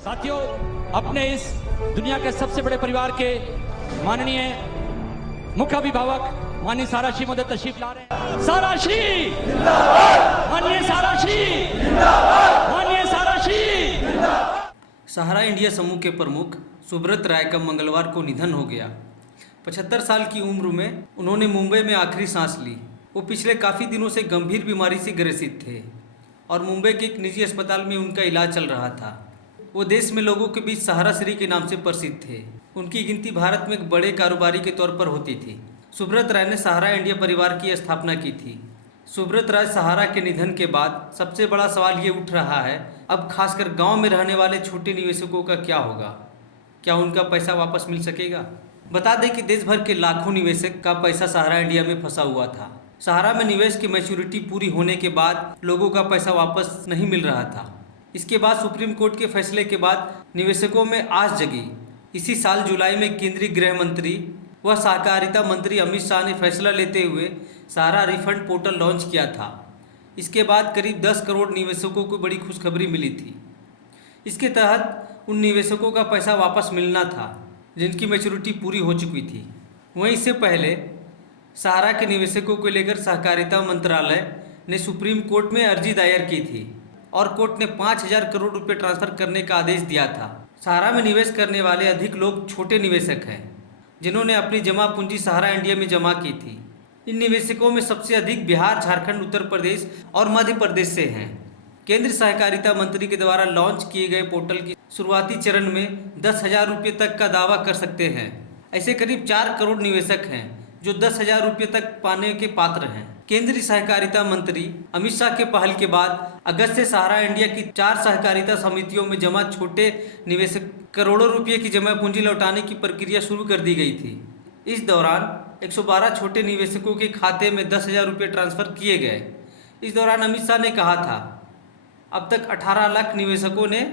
साथियों, अपने इस दुनिया के सबसे बड़े परिवार के माननीय मुख्य अभिभावक माननीय साराशी महोदय तशरीफ ला रहे हैं। साराशी माननीय साराशी माननीय साराशी। सहारा इंडिया समूह के प्रमुख सुब्रत राय का मंगलवार को निधन हो गया। 75 साल की उम्र में उन्होंने मुंबई में आखिरी सांस ली। वो पिछले काफ़ी दिनों से गंभीर बीमारी से ग्रसित थे और मुंबई के एक निजी अस्पताल में उनका इलाज चल रहा था। वो देश में लोगों के बीच सहारा श्री के नाम से प्रसिद्ध थे। उनकी गिनती भारत में एक बड़े कारोबारी के तौर पर होती थी। सुब्रत राय ने सहारा इंडिया परिवार की स्थापना की थी। सुब्रत राय सहारा के निधन के बाद सबसे बड़ा सवाल ये उठ रहा है, अब खासकर गांव में रहने वाले छोटे निवेशकों का क्या होगा? क्या उनका पैसा वापस मिल सकेगा? बता दें कि देश भर के लाखों निवेशक का पैसा सहारा इंडिया में फंसा हुआ था। सहारा में निवेश की मैच्योरिटी पूरी होने के बाद लोगों का पैसा वापस नहीं मिल रहा था। इसके बाद सुप्रीम कोर्ट के फैसले के बाद निवेशकों में आस जगी। इसी साल जुलाई में केंद्रीय गृह मंत्री व सहकारिता मंत्री अमित शाह ने फैसला लेते हुए सहारा रिफंड पोर्टल लॉन्च किया था। इसके बाद करीब 10 करोड़ निवेशकों को बड़ी खुशखबरी मिली थी। इसके तहत उन निवेशकों का पैसा वापस मिलना था जिनकी मैच्योरिटी पूरी हो चुकी थी। वहीं इससे पहले सहारा के निवेशकों को लेकर सहकारिता मंत्रालय ने सुप्रीम कोर्ट में अर्जी दायर की थी और कोर्ट ने 5,000 करोड़ रुपए ट्रांसफ़र करने का आदेश दिया था। सहारा में निवेश करने वाले अधिक लोग छोटे निवेशक हैं जिन्होंने अपनी जमा पूंजी सहारा इंडिया में जमा की थी। इन निवेशकों में सबसे अधिक बिहार, झारखंड, उत्तर प्रदेश और मध्य प्रदेश से हैं। केंद्रीय सहकारिता मंत्री के द्वारा लॉन्च किए गए पोर्टल की शुरुआती चरण में 10,000 रुपये तक का दावा कर सकते हैं। ऐसे करीब 4 करोड़ निवेशक हैं जो 10,000 रुपये तक पाने के पात्र हैं। केंद्रीय सहकारिता मंत्री अमित शाह के पहल के बाद अगस्त से सहारा इंडिया की 4 सहकारिता समितियों में जमा छोटे निवेशक करोड़ों रुपये की जमा पूंजी लौटाने की प्रक्रिया शुरू कर दी गई थी। इस दौरान 112 छोटे निवेशकों के खाते में 10,000 रुपये ट्रांसफ़र किए गए। इस दौरान अमित शाह ने कहा था, अब तक 18 लाख निवेशकों ने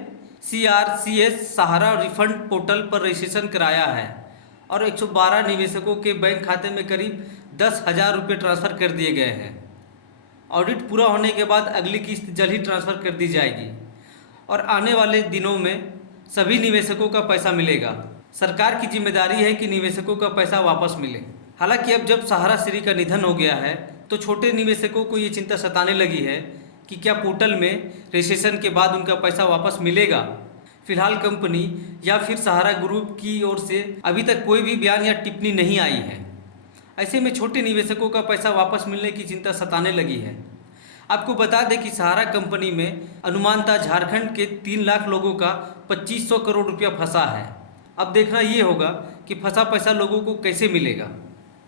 CRCS सहारा रिफंड पोर्टल पर रजिस्ट्रेशन कराया है और 112 निवेशकों के बैंक खाते में करीब 10,000 रुपये ट्रांसफ़र कर दिए गए हैं। ऑडिट पूरा होने के बाद अगली किस्त जल्द ही ट्रांसफ़र कर दी जाएगी और आने वाले दिनों में सभी निवेशकों का पैसा मिलेगा। सरकार की जिम्मेदारी है कि निवेशकों का पैसा वापस मिले। हालांकि अब जब सहारा श्री का निधन हो गया है तो छोटे निवेशकों को ये चिंता सताने लगी है कि क्या पोर्टल में रजिस्ट्रेशन के बाद उनका पैसा वापस मिलेगा। फिलहाल कंपनी या फिर सहारा ग्रुप की ओर से अभी तक कोई भी बयान या टिप्पणी नहीं आई है। ऐसे में छोटे निवेशकों का पैसा वापस मिलने की चिंता सताने लगी है। आपको बता दें कि सहारा कंपनी में अनुमानतः झारखंड के 3 लाख लोगों का 2,500 करोड़ रुपया फंसा है। अब देखना ये होगा कि फंसा पैसा लोगों को कैसे मिलेगा।